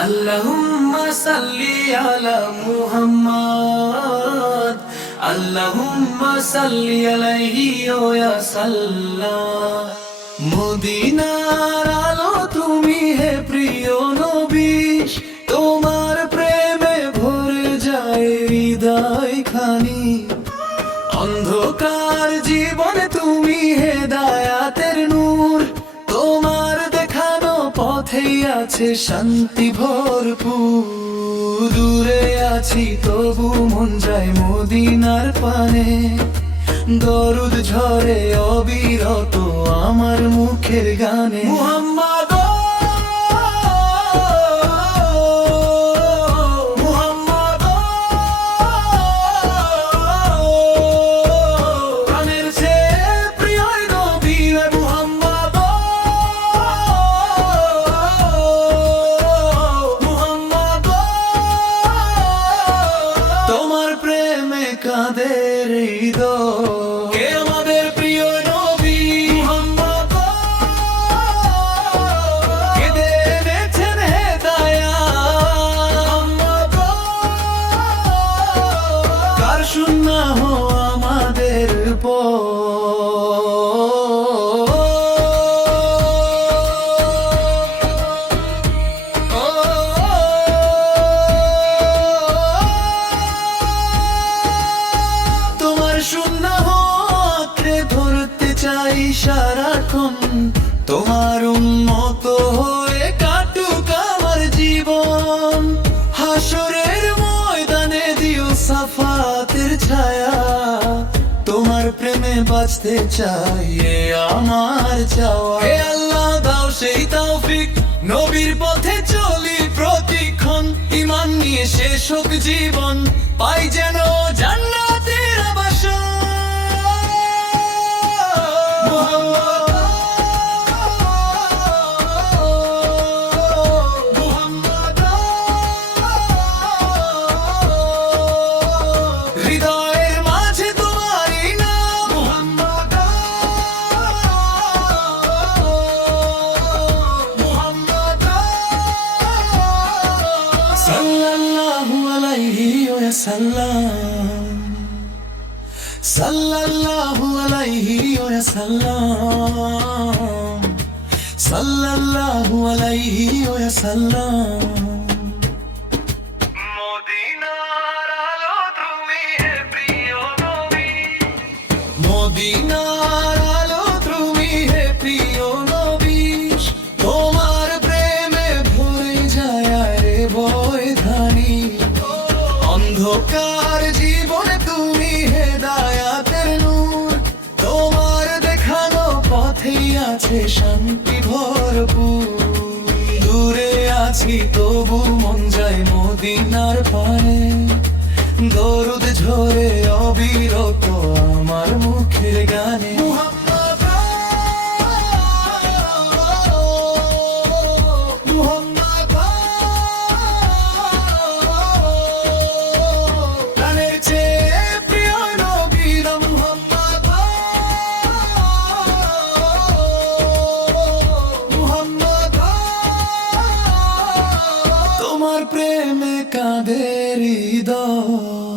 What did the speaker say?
আল্লাহুম্মা সাল্লি আলা মুহাম্মাদ, আল্লাহুম্মা সাল্লি আলাইহি ওয়া সাল্লাম। মদিনার আলো তুমি হে প্রিয় নবী, তোমার প্রেমে ভরে যায় হৃদয় খানি। অন্ধকার জীবনে তুমি হেদায়াতের নূর, তোমার দেখানো পথেই আছে শান্তি ভরপুর। দূরে আছি তবু মন যায় মদিনার পানে, দরুদ ঝরে অবিরত আমার মুখের গানে। মুহাম্মদ কাদের হৃদয়, কে আমাদের প্রিয় নবী মুহাম্মদ, কেঁদে এনেছেন হেদায়াত মুহাম্মদ। কার সুন্নাহ আমাদের সারাক্ষণ তোমার উন্মত হয়ে কাটুক আমার জীবন। হাসরের ময়দানে দিও সাফাতের ছায়া, তোমার প্রেমে বাঁচতে চাই এ আমার চাওয়া। হে আল্লাহ দাও সেই তৌফিক, নবীর পথে চলি প্রতিক্ষণ। ঈমান নিয়ে শেষ হোক জীবন, পাই যেন জান্নাতের আবাসন। হৃদয়ের মাঝে তোমারই নাম মুহাম্মদ, মুহাম্মদ সাল্লাল্লাহু আলাইহি ওয়া সাল্লাম, সাল্লাল্লাহু আলাইহি ওয়া সাল্লাম, সাল্লাল্লাহু আলাইহি ওয়া সাল্লাম। মদিনার আলো তুমি হে প্রিয় নবী, মদিনার আলো তুমি হে প্রিয় নবী, তোমার প্রেমে ভরে যায় রে বয়ধানী। অন্ধকার জীবনে তুমি হেদায়াতের নূর, তোমার দেখানো পথেই আছে শান্তি ভরপুর। দূরে আছি তবু মন যায় মদিনার পানে, দরুদ ঝরে অবিরত আমার মুখের গানে। তোমার প্রেমে কাঁদের হৃদয়।